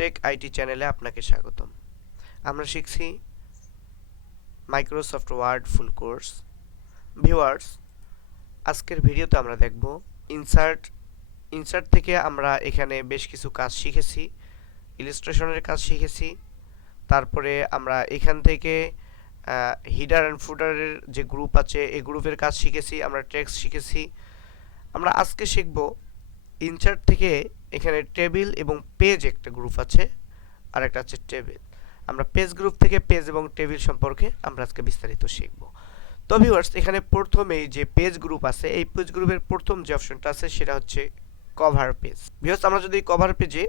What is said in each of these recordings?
Take IT চ্যানেলে আপনাকে স্বাগতম। আমরা শিখছি Microsoft Word full course. Viewers, আজকের ভিডিওতে আমরা দেখব ইনসার্ট। ইনসার্ট থেকে আমরা এখানে বেশ কিছু কাজ শিখেছি, ইলাস্ট্রেশনের কাজ শিখেছি। তারপরে আমরা এখান থেকে হিডার অ্যান্ড ফুটারের যে গ্রুপ আছে এই গ্রুপের কাজ শিখেছি, আমরা টেক্সট শিখেছি। আমরা আজকে শিখব ইনসার্ট থেকে এখানে টেবিল এবং পেজ একটা গ্রুপ আছে, আর একটা আছে টেবিল। আমরা পেজ গ্রুপ থেকে পেজ এবং টেবিল সম্পর্কে আমরা আজকে বিস্তারিত শিখব। তো ভিউয়ার্স, এখানে প্রথমেই যে পেজ গ্রুপ আছে এই পেজ গ্রুপের প্রথম যে অপশনটা আছে সেটা হচ্ছে কভার পেজ। ভিউয়ার্স, আমরা যদি কভার পেজে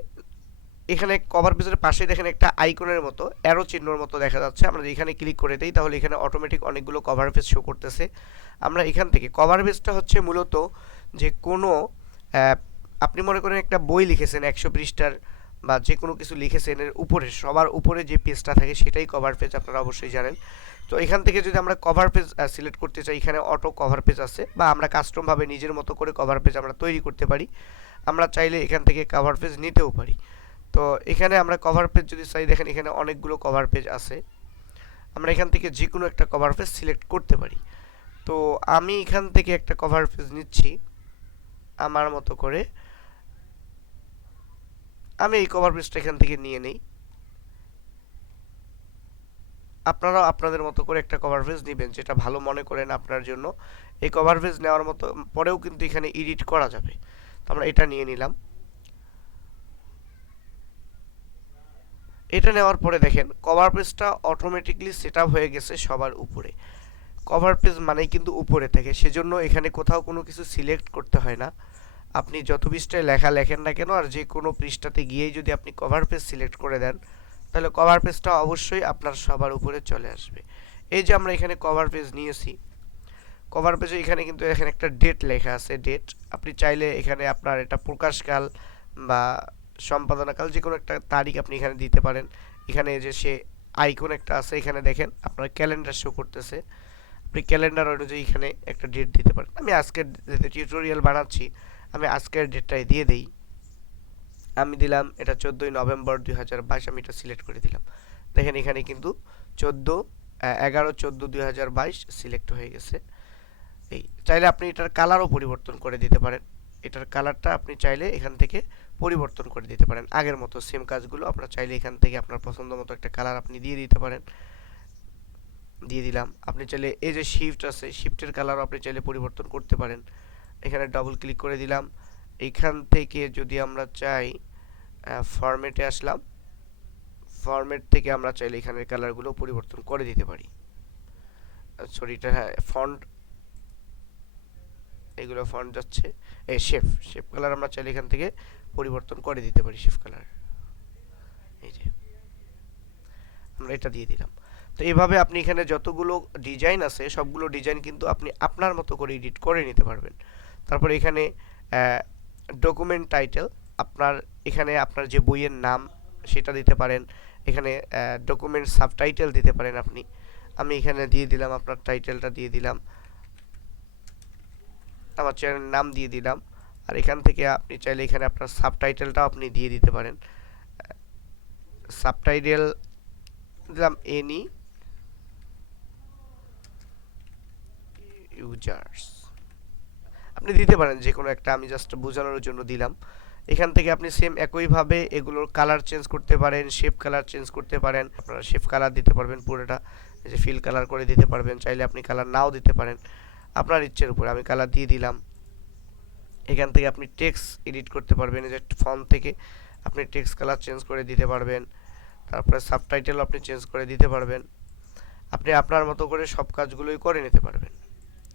এখানে কভার পেজের পাশে দেখেন একটা আইকনের মতো অ্যারো চিহ্নর মতো দেখা যাচ্ছে, আমরা এখানে ক্লিক করে দেই তাহলে এখানে অটোমেটিক অনেকগুলো কভার পেজ শো করতেছে। আমরা এখান থেকে কভার পেজটা হচ্ছে মূলত যে কোনো আপনি মনে করেন একটা বই লিখেছেন 100 পৃষ্ঠার বা যে কোনো কিছু লিখেছেন, এর উপরে সবার উপরে যে পেজটা থাকে সেটাই কভার পেজ, আপনারা অবশ্যই জানেন। তো এখান থেকে যদি আমরা কভার পেজ সিলেক্ট করতে চাই, এখানে অটো কভার পেজ আছে, বা আমরা কাস্টমভাবে নিজের মতো করে কভার পেজ আমরা তৈরি করতে পারি। আমরা চাইলে এখান থেকে কভার পেজ নিতেও পারি। তো এখানে আমরা কভার পেজ যদি চাই, দেখেন এখানে অনেকগুলো কভার পেজ আছে, আমরা এখান থেকে যে কোনো একটা কভার পেজ সিলেক্ট করতে পারি। তো আমি এখান থেকে একটা কভার পেজ নিচ্ছি আমার মতো করে। আমি এই কভার পেজটা এখান থেকে নিয়ে নেই, আপনারাও আপনাদের মতো করে একটা কভার পেজ নেবেন যেটা ভালো মনে করেন আপনার জন্য। এই কভার পেজ নেওয়ার মতো পরেও কিন্তু এখানে এডিট করা যাবে। তো আমরা এটা নিয়ে নিলাম। এটা নেওয়ার পরে দেখেন কভার পেজটা অটোমেটিকলি সেট আপ হয়ে গেছে সবার উপরে। কভার পেজ মানেই কিন্তু উপরে থাকে, সেজন্য এখানে কোথাও কোনো কিছু সিলেক্ট করতে হয় না। আপনি যত পৃষ্ঠায় লেখা লেখেন না কেন, আর যে কোনো পৃষ্ঠাতে গিয়েই যদি আপনি কভার পেজ সিলেক্ট করে দেন তাহলে কভার পেজটা অবশ্যই আপনার সবার উপরে চলে আসবে। এই যে আমরা এখানে কভার পেজ নিয়েছি, কভার পেজে এখানে কিন্তু এখানে একটা ডেট লেখা আছে, ডেট। আপনি চাইলে এখানে আপনার এটা প্রকাশকাল বা সম্পাদনাকাল যে কোনো একটা তারিখ আপনি এখানে দিতে পারেন। এখানে যে সে আইকন একটা আছে, এখানে দেখেন আপনার ক্যালেন্ডার শো করতেছে, আপনি ক্যালেন্ডার অনুযায়ী এখানে একটা ডেট দিতে পারেন। আমি আজকের টিউটোরিয়াল বানাচ্ছি, আমি আজকের ডেটটাই দিয়ে দেই। আমি দিলাম এটা 14ই নভেম্বর 2022, আমি এটা সিলেক্ট করে দিলাম। দেখেন এখানে কিন্তু 11/14/2022 সিলেক্ট হয়ে গেছে। এই চাইলে আপনি এটার কালারও পরিবর্তন করে দিতে পারেন, এটার কালারটা আপনি চাইলে এখান থেকে পরিবর্তন করে দিতে পারেন। আগের মতো সেম কাজগুলো আপনারা চাইলে এখান থেকে আপনার পছন্দ মতো একটা কালার আপনি দিয়ে দিতে পারেন। দিয়ে দিলাম। আপনি চাইলে এই যে শিফট আছে, শিফটের কালারও আপনি চাইলে পরিবর্তন করতে পারেন। এখানে ডাবল ক্লিক করে দিলাম। এইখান থেকে যদি আমরা চাই ফরম্যাটে আসলাম, ফরম্যাট থেকে আমরা চাইলে এখানের কালারগুলো পরিবর্তন করে দিতে পারি। সরি, এটা হ্যাঁ ফন্ট, এগুলো ফন্ট যাচ্ছে। এই শেপ কালার আমরা চাইলে এখান থেকে পরিবর্তন করে দিতে পারি, শেপ কালার। এই যে আমরা এটা দিয়ে দিলাম। তো এইভাবে আপনি এখানে যতগুলো ডিজাইন আছে সবগুলো ডিজাইন কিন্তু আপনি আপনার মতো করে এডিট করে নিতে পারবেন। তারপরে এখানে ডকুমেন্ট টাইটেল, আপনার এখানে আপনার যে বইয়ের নাম সেটা দিতে পারেন। এখানে ডকুমেন্ট সাবটাইটেল দিতে পারেন আপনি। আমি এখানে দিয়ে দিলাম, আপনার টাইটেলটা দিয়ে দিলাম, আমার চ্যানেলের নাম দিয়ে দিলাম। আর এখান থেকে আপনি চাইলে এখানে আপনার সাবটাইটেলটাও আপনি দিয়ে দিতে পারেন। সাবটাইটেল দিলাম এনি ইউজার্স, আপনি দিতে পারেন যে কোনো একটা, আমি জাস্ট বোঝানোর জন্য দিলাম। এখান থেকে আপনি সেম একইভাবে এগুলোর কালার চেঞ্জ করতে পারেন, শেপ কালার চেঞ্জ করতে পারেন। আপনারা শেপ কালার দিতে পারবেন পুরোটা, এই যে ফিল কালার করে দিতে পারবেন। চাইলে আপনি কালার নাও দিতে পারেন, আপনার ইচ্ছের উপরে। আমি কালার দিয়ে দিলাম। এখান থেকে আপনি টেক্সট এডিট করতে পারবেন, এই যে ফন্ট থেকে আপনি টেক্সট কালার চেঞ্জ করে দিতে পারবেন। তারপরে সাবটাইটেল আপনি চেঞ্জ করে দিতে পারবেন। আপনি আপনার মতো করে সব কাজগুলোই করে নিতে পারবেন।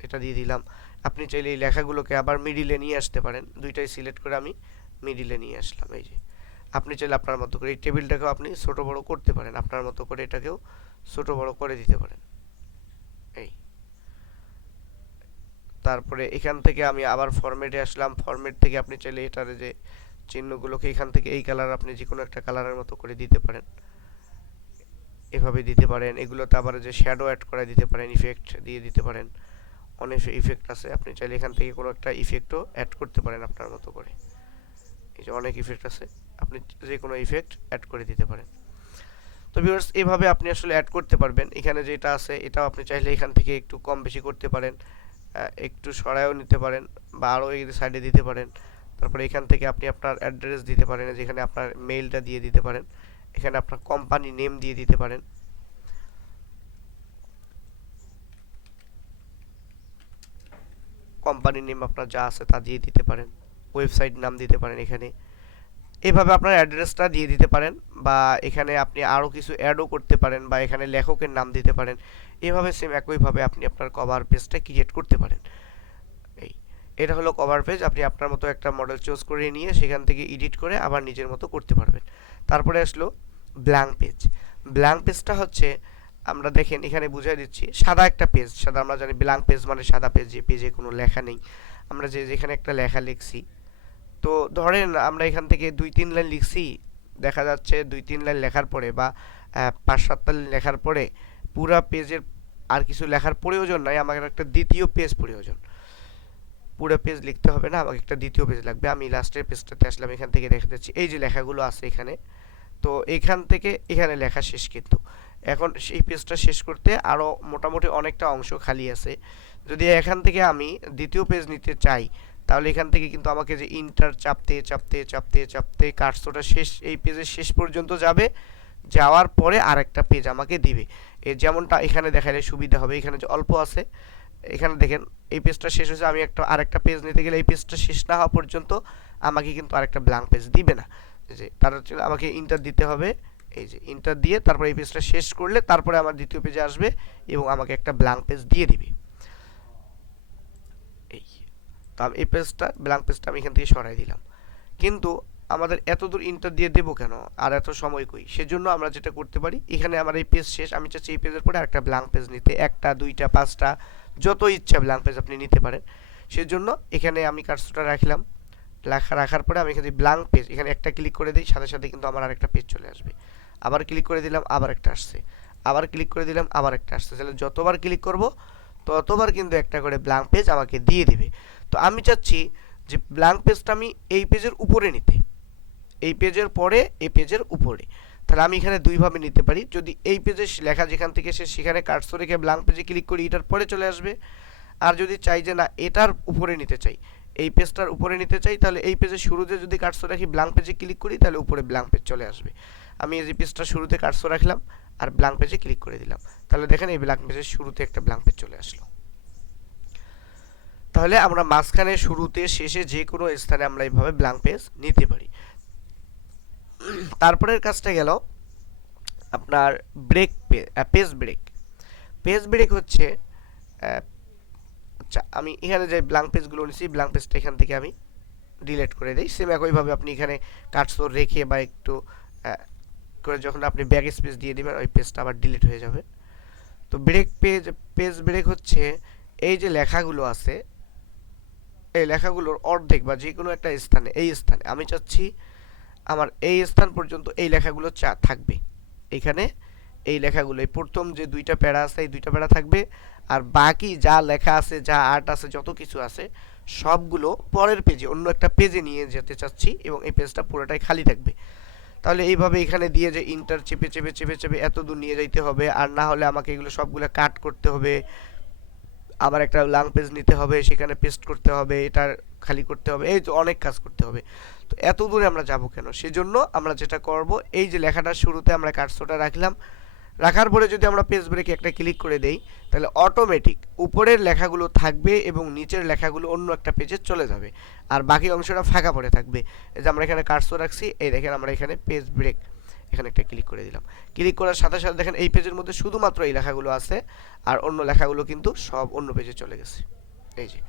এটা দিয়ে দিলাম। আপনি চাইলে এই লেখাগুলোকে আবার মিডিলে নিয়ে আসতে পারেন, দুইটাই সিলেক্ট করে আমি মিডিলে নিয়ে আসলাম। এই যে আপনি চাইলে আপনার মতো করে এই টেবিলটাকেও আপনি ছোট বড় করতে পারেন, আপনার মতো করে এটাকেও ছোট বড় করে দিতে পারেন। এই তারপরে এখান থেকে আমি আবার ফরম্যাটে আসলাম, ফরম্যাট থেকে আপনি চাইলে এটার যে চিহ্নগুলোকে এখান থেকে এই কালার আপনি যে কোনো একটা কালারের মতো করে দিতে পারেন, এভাবে দিতে পারেন। এগুলোতে আবার যে শ্যাডো অ্যাড করে দিতে পারেন, ইফেক্ট দিয়ে দিতে পারেন। অনেক ইফেক্ট আছে, আপনি চাইলে এখান থেকে কোনো একটা ইফেক্টও অ্যাড করতে পারেন আপনার মতো করে। এই যে অনেক ইফেক্ট আছে, আপনি যে কোনো ইফেক্ট অ্যাড করে দিতে পারেন। তো ভিউয়ার্স এভাবে আপনি আসলে অ্যাড করতে পারবেন। এখানে যেটা আছে এটাও আপনি চাইলে এখান থেকে একটু কম বেশি করতে পারেন, একটু সরায়ও নিতে পারেন বা আরও এই সাইডে দিতে পারেন। তারপরে এখান থেকে আপনি আপনার অ্যাড্রেস দিতে পারেন, যেখানে আপনার মেইলটা দিয়ে দিতে পারেন, এখানে আপনার কোম্পানি নেম দিয়ে দিতে পারেন। কোম্পানির নেম আপনার যা আছে তা দিয়ে দিতে পারেন, ওয়েবসাইট নাম দিতে পারেন এখানে। এভাবে আপনার অ্যাড্রেসটা দিয়ে দিতে পারেন, বা এখানে আপনি আরও কিছু অ্যাডও করতে পারেন, বা এখানে লেখকের নাম দিতে পারেন। এভাবে সেম একইভাবে আপনি আপনার কভার পেজটা ক্রিয়েট করতে পারেন। এই এটা হলো কভার পেজ। আপনি আপনার মতো একটা মডেল চুজ করে নিয়ে সেখান থেকে এডিট করে আবার নিজের মতো করতে পারবেন। তারপরে আসলো ব্ল্যাঙ্ক পেজ। ব্ল্যাঙ্ক পেজটা হচ্ছে, আমরা দেখেন এখানে বুঝিয়ে দিচ্ছি, সাদা একটা পেজ। সাদা আমরা জানি ব্ল্যাঙ্ক পেজ মানে সাদা পেজ, যে পেজে কোনো লেখা নেই। আমরা যেখানে একটা লেখা লিখছি, তো ধরেন আমরা এখান থেকে 2-3 লাইন লিখছি, দেখা যাচ্ছে 2-3 লাইন লেখার পরে বা 5-7 লাইন লেখার পরে পুরা পেজের আর কিছু লেখার প্রয়োজন নাই, আমাকে একটা দ্বিতীয় পেজ প্রয়োজন। পুরো পেজ লিখতে হবে না, আমাকে একটা দ্বিতীয় পেজ লাগবে। আমি লাস্টের পেজটাতে আসলাম, এখান থেকে রেখে দিচ্ছি এই যে লেখাগুলো আছে এখানে। তো এখান থেকে এখানে লেখা শেষ, কিন্তু এখন সেই পেজটা শেষ করতে আরও মোটামুটি অনেকটা অংশ খালি আছে। যদি এখান থেকে আমি দ্বিতীয় পেজ নিতে চাই, তাহলে এখান থেকে কিন্তু আমাকে যে ইন্টার চাপতে চাপতে চাপতে চাপতে কার্সরটা শেষ, এই পেজের শেষ পর্যন্ত যাবে, যাওয়ার পরে আরেকটা পেজ আমাকে দিবে। যেমনটা এখানে দেখালে সুবিধা হবে। এখানে যে অল্প আছে, এখানে দেখেন এই পেজটা শেষ হয়েছে, আমি আরেকটা পেজ নিতে গেলে এই পেজটা শেষ না হওয়া পর্যন্ত আমাকে কিন্তু আরেকটা ব্ল্যাঙ্ক পেজ দিবে না। যে তার হচ্ছে আমাকে ইন্টার দিতে হবে, এই যে ইন্টার দিয়ে তারপরে এই পেজটা শেষ করলে তারপরে আমার দ্বিতীয় পেজে আসবে এবং আমাকে একটা ব্ল্যাঙ্ক পেজ দিয়ে দিবে। এই তো আমি এই পেজটা, ব্ল্যাঙ্ক পেজটা আমি এখান থেকে সরাই দিলাম। কিন্তু আমাদের এত দূর ইন্টার দিয়ে দেবো কেন, আর এত সময় কই? সেজন্য আমরা যেটা করতে পারি, এখানে আমার এই পেজ শেষ, আমি চাচ্ছি এই পেজের পরে আরেকটা ব্ল্যাঙ্ক পেজ নিতে, 1টা 2টা 5টা যত ইচ্ছা ব্ল্যাঙ্ক পেজ আপনি নিতে পারেন। সেজন্য এখানে আমি কার্সরটা রাখলাম, রাখার পরে আমি এখানে ব্ল্যাঙ্ক পেজ, এখানে একটা ক্লিক করে দিই, সাথে সাথে কিন্তু আমার আরেকটা পেজ চলে আসবে। আবার ক্লিক করে দিলাম, আবার একটা আসছে, আবার ক্লিক করে দিলাম, আবার একটা আসছে। তাহলে যতবার ক্লিক করব ততবার কিন্তু একটা করে ব্ল্যাঙ্ক পেজ আমাকে দিয়ে দিবে। তো আমি চাচ্ছি যে ব্ল্যাঙ্ক পেজটা আমি এই পেজের উপরে নিতে, এই পেজের পরে এই পেজের উপরে। তাহলে আমি এখানে দুইভাবে নিতে পারি। যদি এই পেজের লেখা যেখান থেকে সেখানে কার্সর রেখে ব্ল্যাঙ্ক পেজে ক্লিক করি, এটার পরে চলে আসবে। আর যদি চাই যে না এটার উপরে নিতে চাই, এই পেজটার উপরে নিতে চাই, তাহলে এই পেজের শুরুতে যদি কার্সর রাখি, ব্ল্যাঙ্ক পেজে ক্লিক করি, তাহলে উপরে ব্ল্যাঙ্ক পেজ চলে আসবে। আমি এই যে পেজটার শুরুতে কার্সর রাখলাম আর ব্ল্যাঙ্ক পেজে ক্লিক করে দিলাম, তাহলে দেখেন এই ব্ল্যাঙ্ক পেজের শুরুতে একটা ব্ল্যাঙ্ক পেজ চলে আসলো। তাহলে আমরা মাঝখানে, শুরুতে, শেষে যে কোনো স্থানে আমরা এইভাবে ব্ল্যাঙ্ক পেজ নিতে পারি। তারপরের কাজটা গেল আপনার break page break. Page break হচ্ছে, আচ্ছা আমি এখানে যে ব্ল্যাঙ্ক পেজগুলো নিয়েছি, ব্ল্যাঙ্ক পেজটা এখান থেকে আমি ডিলিট করে দিই। সেম একইভাবে আপনি এখানে কার্সর রেখে বা একটু করে যখন আপনি ব্যাক স্পেস দিয়ে দিবেন, ওই পেজটা আবার ডিলিট হয়ে যাবে। তো ব্রেক পেজ ব্রেক হচ্ছে, এই যে লেখাগুলো আছে, এই লেখাগুলোর অর্ধেক বা যে কোনো একটা স্থানে, এই স্থানে আমি চাচ্ছি আমার এই স্থান পর্যন্ত এই লেখাগুলো থাকবে। এখানে এই লেখাগুলো, এই প্রথম যে 2টা প্যারা আছে, এই 2টা প্যারা থাকবে, আর বাকি যা লেখা আছে, যা আর্ট আছে, যত কিছু আছে সবগুলো পরের পেজে, অন্য একটা পেজে নিয়ে যেতে চাচ্ছি এবং এই পেজটা পুরোটাই খালি থাকবে। তাহলে এইভাবে এখানে দিয়ে যে ইন্টার চেপে চেপে চেপে চেপে এত দূর নিয়ে যাইতে হবে, আর না হলে আমাকে এগুলো সবগুলো কাট করতে হবে, আবার একটা ব্ল্যাঙ্ক পেজ নিতে হবে, সেখানে পেস্ট করতে হবে, এটা খালি করতে হবে, এই তো অনেক কাজ করতে হবে। তো এত দূরে আমরা যাব কেন? সেজন্য আমরা যেটা করব, এই যে লেখাটার শুরুতে আমরা কার্সরটা রাখলাম, রাখার পরে যদি আমরা পেজ ব্রেকে একটা ক্লিক করে দেই, তাহলে অটোমেটিক উপরের লেখাগুলো থাকবে এবং নিচের লেখাগুলো অন্য একটা পেজে চলে যাবে, আর বাকি অংশটা ফাঁকা পড়ে থাকবে। এই যে আমরা এখানে কার্সর রাখছি, এই দেখেন আমরা এখানে পেজ ব্রেক, এখানে একটা ক্লিক করে দিলাম। ক্লিক করার সাথে সাথে দেখেন এই পেজের মধ্যে শুধুমাত্র এই লেখাগুলো আছে, আর অন্য লেখাগুলো কিন্তু সব অন্য পেজে চলে গেছে। এই যে,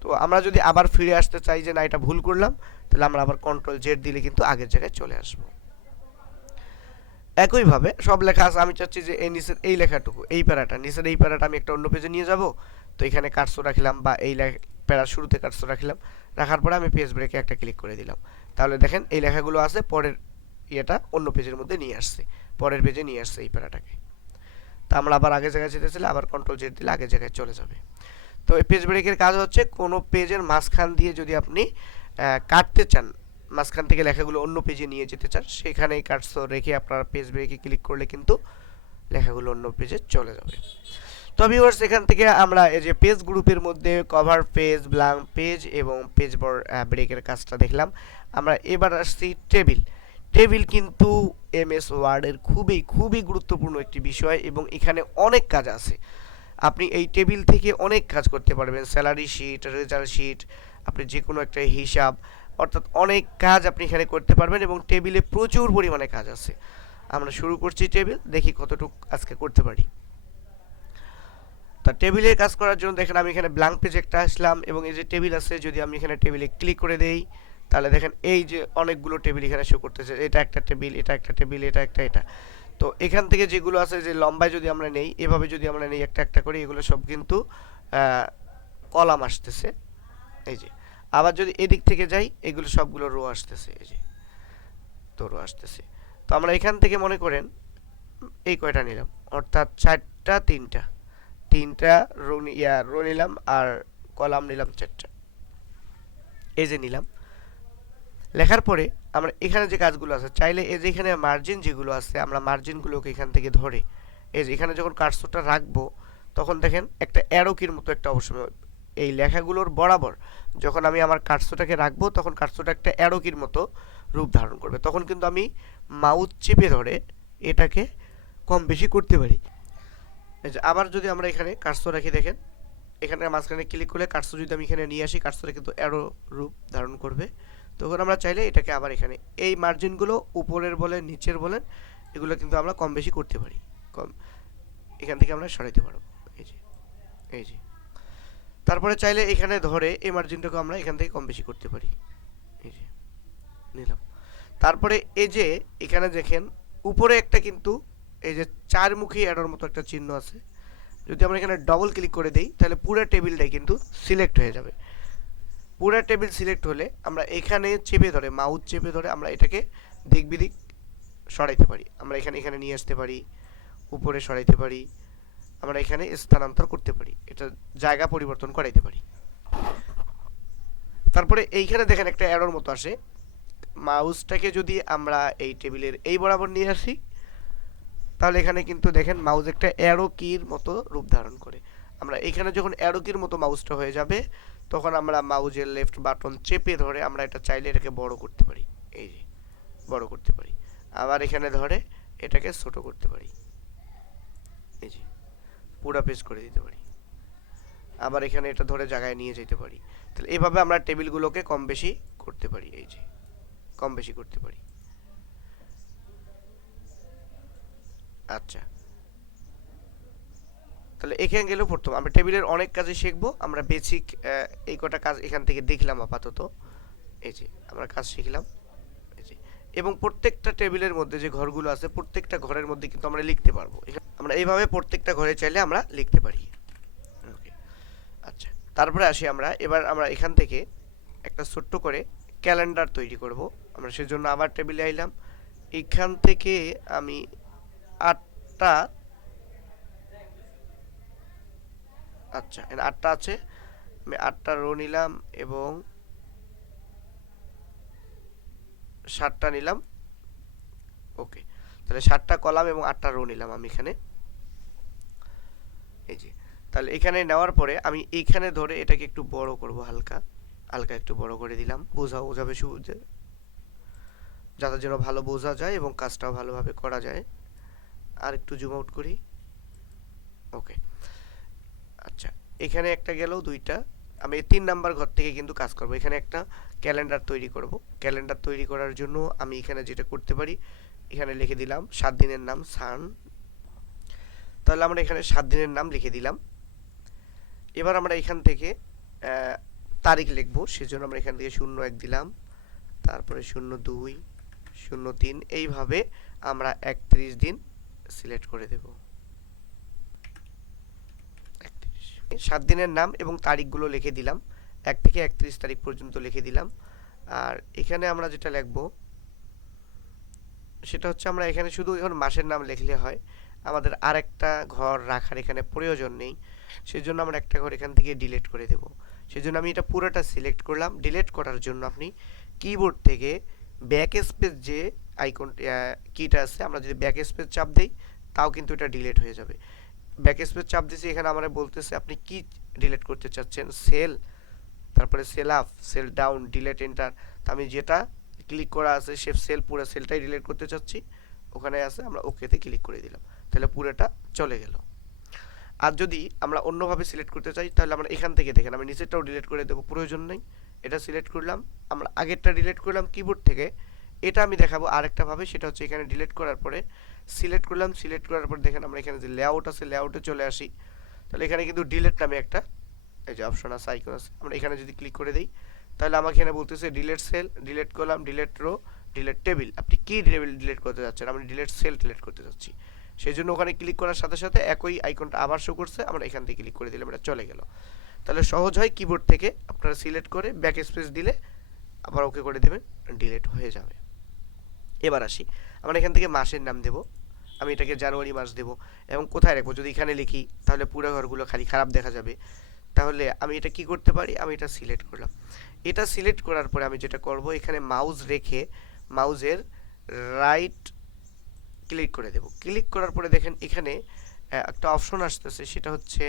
তো আমরা যদি আবার ফিরে আসতে চাই যে না এটা ভুল করলাম, তাহলে আমরা আবার Ctrl Z দিলে কিন্তু আগের জায়গায় চলে আসবো। একইভাবে সব লেখা আছে, আমি চাচ্ছি যে এই নিচের এই লেখাটুকু, এই প্যারাটা, নিচের এই প্যারাটা আমি একটা অন্য পেজে নিয়ে যাব। তো এখানে কার্সর রাখলাম, বা এই প্যারার শুরুতে কার্সর রাখলাম, রাখার পরে আমি পেজ ব্রেকে একটা ক্লিক করে দিলাম। তাহলে দেখেন এই লেখাগুলো আছে, পরের ইয়েটা অন্য পেজের মধ্যে নিয়ে আসছে, পরের পেজে নিয়ে আসছে এই প্যারাটাকে। তা আমরা আবার আগের জায়গায় যেতে চাইলে আবার Ctrl Z দিলে আগের জায়গায় চলে যাবে। তো এই পেজ ব্রেকের কাজ হচ্ছে, কোনো পেজের মাঝখান দিয়ে যদি আপনি কাটতে চান, মাঝখান থেকে লেখাগুলো অন্য পেজে নিয়ে যেতে চান, সেখানে কার্সর রেখে আপনারা পেজ ব্রেকে ক্লিক করলে কিন্তু লেখাগুলো অন্য পেজে চলে যাবে। তো ভিউয়ার্স, এখান থেকে আমরা এই যে পেজ গ্রুপের মধ্যে কভার পেজ, ব্ল্যাঙ্ক পেজ এবং পেজ ব্রেকের কাজটা দেখলাম। আমরা এবার আসছি টেবিল। টেবিল কিন্তু এমএস ওয়ার্ডের খুবই খুবই গুরুত্বপূর্ণ একটি বিষয় এবং এখানে অনেক কাজ আছে। আপনি এই টেবিল থেকে অনেক কাজ করতে পারবেন, স্যালারি শিট, রেজাল্ট শিট, আপনি যে কোনো একটা হিসাব, অর্থাৎ অনেক কাজ আপনি এখানে করতে পারবেন এবং টেবিলে প্রচুর পরিমাণে কাজ আছে। আমরা শুরু করছি টেবিল, দেখি কতটুকু আজকে করতে পারি। তা টেবিলের কাজ করার জন্য দেখেন আমি এখানে ব্ল্যাঙ্ক পেজ একটা আসলাম এবং এই যে টেবিল আছে, যদি আমি এখানে টেবিলে ক্লিক করে দেই তাহলে দেখেন এই যে অনেকগুলো টেবিল এখানে শো করতেছে। এটা একটা টেবিল, এটা একটা টেবিল, এটা একটা, এটা। তো এখান থেকে যেগুলো আছে যে লম্বায় যদি আমরা নেই, এভাবে যদি আমরা নেই একটা একটা করে, এগুলো সব কিন্তু কলাম আসতেছে। এই যে আবার যদি এদিক থেকে যাই, এগুলো সবগুলো রো আসতেছে। এই যে তো রো আসতেছে। তো আমরা এখান থেকে মনে করেন এই কয়টা নিলাম, অর্থাৎ 4টা 3টা, 3টা রো নিলাম আর কলাম নিলাম 4টা। এই যে নিলাম। লেখার পরে আমরা এখানে যে কাজগুলো আছে, চাইলে এই যে এখানে মার্জিন যেগুলো আছে, আমরা মার্জিনগুলোকে এখান থেকে ধরে এই যে এখানে যখন কার্সরটা রাখবো, তখন দেখেন একটা অ্যারো কির মতো একটা অবশ্যই এই লেখাগুলোর বরাবর যখন আমি আমার কার্সরটাকে রাখবো, তখন কার্সরটা একটা অ্যারো কির মতো রূপ ধারণ করবে। তখন কিন্তু আমি মাউস চেপে ধরে এটাকে কম বেশি করতে পারি। এই যে আবার যদি আমরা এখানে কার্সর রাখি, দেখেন এখানে মাঝখানে ক্লিক করলে কার্সর যদি আমি এখানে নিয়ে আসি, কার্সরে কিন্তু অ্যারো রূপ ধারণ করবে। তখন আমরা চাইলে এটাকে আবার এখানে এই মার্জিনগুলো উপরের বলেন নিচের বলেন, এগুলো কিন্তু আমরা কম বেশি করতে পারি। কম এখান থেকে আমরা সরাইতে পারবো। এই যে এই যে তারপরে চাইলে এখানে ধরে এই মার্জিনটাকে আমরা এখান থেকে কম বেশি করতে পারি। এই যে নিলাম। তারপরে এই যে এখানে দেখেন উপরে একটা কিন্তু এই যে চারমুখী অ্যারোর মতো একটা চিহ্ন আছে, যদি আমরা এখানে ডবল ক্লিক করে দেই তাহলে পুরো টেবিলটাই কিন্তু সিলেক্ট হয়ে যাবে। পুরো টেবিল সিলেক্ট হলে আমরা এখানে চেপে ধরে মাউস চেপে ধরে আমরা এটাকে দিক বিদিক সরাইতে পারি। আমরা এখানে এখানে নিয়ে আসতে পারি, উপরে সরাইতে পারি, আমরা এখানে স্থানান্তর করতে পারি, এটা জায়গা পরিবর্তন করাইতে পারি। তারপরে এইখানে দেখেন একটা অ্যারোর মতো আসে, মাউসটাকে যদি আমরা এই টেবিলের এই বরাবর নিয়ে আসি, তাহলে এখানে কিন্তু দেখেন মাউস একটা অ্যারো কির মতো রূপ ধারণ করে। আমরা এখানে যখন অ্যারো কির মতো মাউসটা হয়ে যাবে, তখন আমরা মাউসের লেফট বাটন চেপে ধরে আমরা এটা চাইলে এটাকে বড় করতে পারি। এই যে বড় করতে পারি, আবার এখানে ধরে এটাকে ছোট করতে পারি। এই যে পুরো পেজ করে দিতে পারি, আবার এখানে এটা ধরে জায়গায় নিয়ে যেতে পারি। তাহলে এভাবে আমরা টেবিলগুলোকে কম বেশি করতে পারি। এই যে কম বেশি করতে পারি। আচ্ছা, তাহলে এখানে গেলেও প্রথম আমরা টেবিলের অনেক কাজে শিখবো। আমরা বেসিক এই কটা কাজ এখান থেকে দেখলাম আপাতত। এই যে আমরা কাজ শিখলাম। এই যে এবং প্রত্যেকটা টেবিলের মধ্যে যে ঘরগুলো আছে, প্রত্যেকটা ঘরের মধ্যে কিন্তু আমরা লিখতে পারবো। আমরা এইভাবে প্রত্যেকটা ঘরে চাইলে আমরা লিখতে পারি। ওকে, আচ্ছা, তারপরে আসি আমরা এবার আমরা এখান থেকে একটা ছোট্ট করে ক্যালেন্ডার তৈরি করব। আমরা সেজন্য আবার টেবিলে আইলাম, এখান থেকে আমি 8টা, আচ্ছা এখানে 8টা আছে, আমি 8টা রো নিলাম এবং 7টা নিলাম। ওকে, তাহলে 7টা কলাম এবং 8টা রো নিলাম আমি এখানে। এই যে তাহলে এখানে নেওয়ার পরে আমি এইখানে ধরে এটাকে একটু বড় করব, হালকা হালকা একটু বড় করে দিলাম, বোঝাবে সহজে, যাতে যেন ভালো বোঝা যায় এবং কাজটাও ভালোভাবে করা যায়। আর একটু জুম আউট করি। ওকে, আচ্ছা এখানে একটা গেল, 2টা। আমি 3 নাম্বার ঘর থেকে কিন্তু কাজ করব। এখানে একটা ক্যালেন্ডার তৈরি করব। ক্যালেন্ডার তৈরি করার জন্য আমি এখানে যেটা করতে পারি, এখানে লিখে দিলাম 7 দিনের নাম সান। তাহলে আমরা এখানে 7 দিনের নাম লিখে দিলাম। এবার আমরা এখান থেকে তারিখ লিখব, সেজন্য আমরা এখান থেকে 01 দিলাম, তারপরে 02, 03, এইভাবে আমরা 31 দিন সিলেক্ট করে দেব। 7 দিনের নাম এবং তারিখগুলো লিখে দিলাম, 1 থেকে 31 তারিখ পর্যন্ত লিখে দিলাম। আর এখানে আমরা যেটা লিখব সেটা হচ্ছে, আমরা এখানে শুধু এখন মাসের নাম লিখলে হয়, আমাদের আরেকটা ঘর রাখার এখানে প্রয়োজন নেই। সেজন্য আমরা একটা ঘর এখান থেকে ডিলিট করে দেব। সেজন্য আমি এটা পুরোটা সিলেক্ট করলাম। ডিলিট করার জন্য আপনি কিবোর্ড থেকে ব্যাক স্পেস যে আইকন কিটা আছে, আমরা যদি ব্যাক স্পেস চাপ দেই তাও কিন্তু এটা ডিলিট হয়ে যাবে। ব্যাক স্পেস চাপ দিয়েছি, এখানে আমরা বলতেছে আপনি কি ডিলিট করতে চাচ্ছেন, সেল, তারপরে cell up, cell down, delete enter. তো আমি যেটা ক্লিক করা আছে সে সেল, পুরো সেলটাই ডিলিট করতে চাচ্ছি, ওখানে আছে, আমরা ওকেতে ক্লিক করে দিলাম, তাহলে পুরোটা চলে গেল। আর যদি আমরা অন্যভাবে সিলেক্ট করতে চাই তাহলে আমরা এখান থেকে দেখেন আমি নিচেরটাও ডিলিট করে দেবো, প্রয়োজন নেই। এটা সিলেক্ট করলাম, আমরা আগেরটা ডিলিট করলাম কিবোর্ড থেকে। এটা আমি দেখাবো আরেকটা ভাবে, সেটা হচ্ছে এখানে ডিলিট করার পরে সিলেক্ট করলাম, সিলেক্ট করার পর দেখেন আমরা এখানে যে লেআউট আছে লেআউটে চলে আসি। তাহলে এখানে কিন্তু ডিলিট নামে একটা এই যে অপশন আছে, আইকন আছে, আমরা এখানে যদি ক্লিক করে দিই তাহলে আমাকে এখানে বলতেছে delete cell, delete column, delete row, delete table. আপনি কি টেবিল ডিলিট করতে যাচ্ছেন? আমি ডিলিট সেল ডিলিট করতে যাচ্ছি, সেই জন্য ওখানে ক্লিক করার সাথে সাথে একই আইকনটা আবার শো করছে, আমরা এখান থেকে ক্লিক করে দিলাম, এটা চলে গেল। তাহলে সহজ হয়, কিবোর্ড থেকে আপনারা সিলেক্ট করে ব্যাক স্পেস দিলে আবার ওকে করে দেবেন, ডিলিট হয়ে যাবে। এবার আসি, আমরা এখান থেকে মাসের নাম দেব, আমি এটাকে জানুয়ারি মাস দেব। এবং কোথায় রাখবো, যদি এখানে লিখি তাহলে পুরো ঘরগুলো খালি খারাপ দেখা যাবে। তাহলে আমি এটা কি করতে পারি, আমি এটা সিলেক্ট করলাম। এটা সিলেক্ট করার পরে আমি যেটা করব, এখানে মাউস রেখে মাউসের রাইট ক্লিক করে দেব। ক্লিক করার পরে দেখেন এখানে একটা অপশন আসতেছে, সেটা হচ্ছে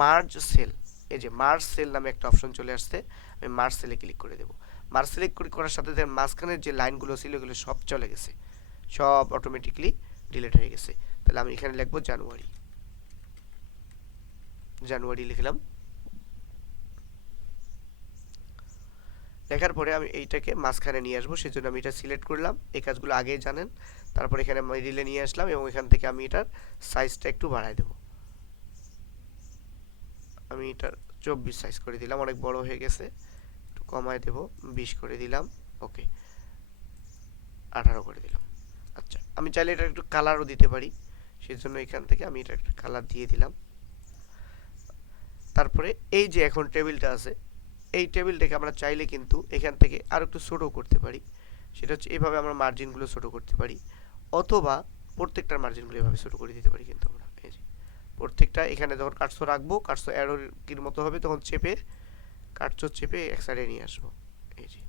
মার্জ সেল। এই যে মার্জ সেল নামে একটা অপশন চলে আসছে, আমি মার্জ সেলে ক্লিক করে দেব। মার্জ সিলেক্ট করার সাথে দেখেন মাঝখানের যে লাইনগুলো ছিল এগুলো সব চলে গেছে, সব অটোমেটিকলি ডিলিট হয়ে গেছে। তাহলে আমি এখানে লিখবো জানুয়ারি, জানুয়ারি লিখলাম। লেখার পরে আমি এইটাকে মাঝখানে নিয়ে আসবো, সেজন্য আমি এটা সিলেক্ট করলাম, এই কাজগুলো আগেই জানেন। তারপর এখানে মিডিলে নিয়ে আসলাম এবং এখান থেকে আমি এটার সাইজটা একটু বাড়ায় দেব। আমি এটার 24 সাইজ করে দিলাম, অনেক বড় হয়ে গেছে, একটু কমায় দেব, 20 করে দিলাম, ওকে, 18 করে দিলাম। আচ্ছা, আমি চাইলে এটা একটু কালারও দিতে পারি, সেজন্য এখান থেকে আমি এটা একটা কালার দিয়ে দিলাম। তারপরে এই যে এখন টেবিলটা আছে, এই টেবিলটাকে আমরা চাইলে কিন্তু এখান থেকে আর একটু ছোটো করতে পারি, সেটা হচ্ছে এইভাবে আমরা মার্জিনগুলো ছোটো করতে পারি, অথবা প্রত্যেকটার মার্জিনগুলো এভাবে ছোটো করে দিতে পারি। কিন্তু আমরা এই যে প্রত্যেকটা এখানে যখন কাটছো রাখবো, কাটছো অ্যারোর মতো হবে, তখন চেপে কাটছো চেপে এক সাইডে নিয়ে আসবো, এই যে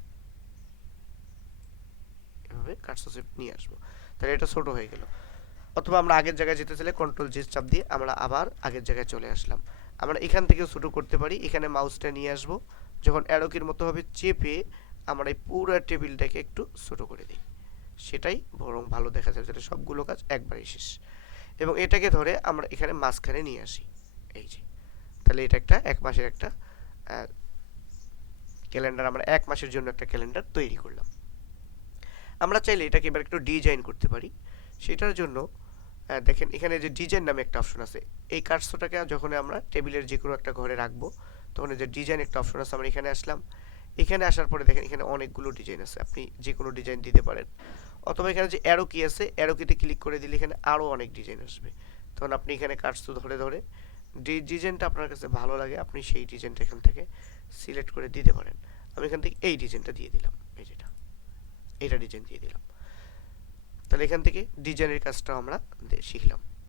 এভাবে কাটছো চেপে নিয়ে আসবো, তাহলে এটা ছোটো হয়ে গেল। অথবা আমরা আগের জায়গায় যেতে চাইলে কন্ট্রোল জি চাপ দিয়ে আমরা আবার আগের জায়গায় চলে আসলাম। আমরা এখান থেকেও ছোটো করতে পারি, এখানে মাউসটা নিয়ে আসবো, যখন অ্যারোকির মতো হবে চেপে আমরা এই পুরো টেবিলটাকে একটু ছোটো করে দিই, সেটাই বরং ভালো দেখা যাবে, যেটা সবগুলো কাজ একবারই শেষ। এবং এটাকে ধরে আমরা এখানে মাঝখানে নিয়ে আসি, এই যে, তাহলে এটা একটা এক মাসের একটা ক্যালেন্ডার, আমরা এক মাসের জন্য একটা ক্যালেন্ডার তৈরি করলাম। আমরা চাইলে এটাকে এবার একটু ডিজাইন করতে পারি, সেটার জন্য দেখেন এখানে যে ডিজাইন নামে একটা অপশন আছে, এই কার্সরটাকে যখন আমরা টেবিলের যে কোনো একটা ঘরে রাখবো তখন এই যে ডিজাইন একটা অপশন আছে, আমরা এখানে আসলাম। এখানে আসার পরে দেখেন এখানে অনেকগুলো ডিজাইন আছে, আপনি যে কোনো ডিজাইন দিতে পারেন, অথবা এখানে যে অ্যারো কি আছে, অ্যারো কিতে ক্লিক করে দিলে এখানে আরও অনেক ডিজাইন আসবে, তখন আপনি এখানে কার্স ধরে ধরে যে ডিজাইনটা আপনার কাছে ভালো লাগে আপনি সেই ডিজাইনটা এখান থেকে সিলেক্ট করে দিতে পারেন। আমি এখান থেকে এই ডিজাইনটা দিয়ে দিলাম, এই যেটা, এইটা ডিজাইন দিয়ে দিলাম। তাহলে এখান থেকে ডিজাইনের কাজটাও আমরা শিখলাম।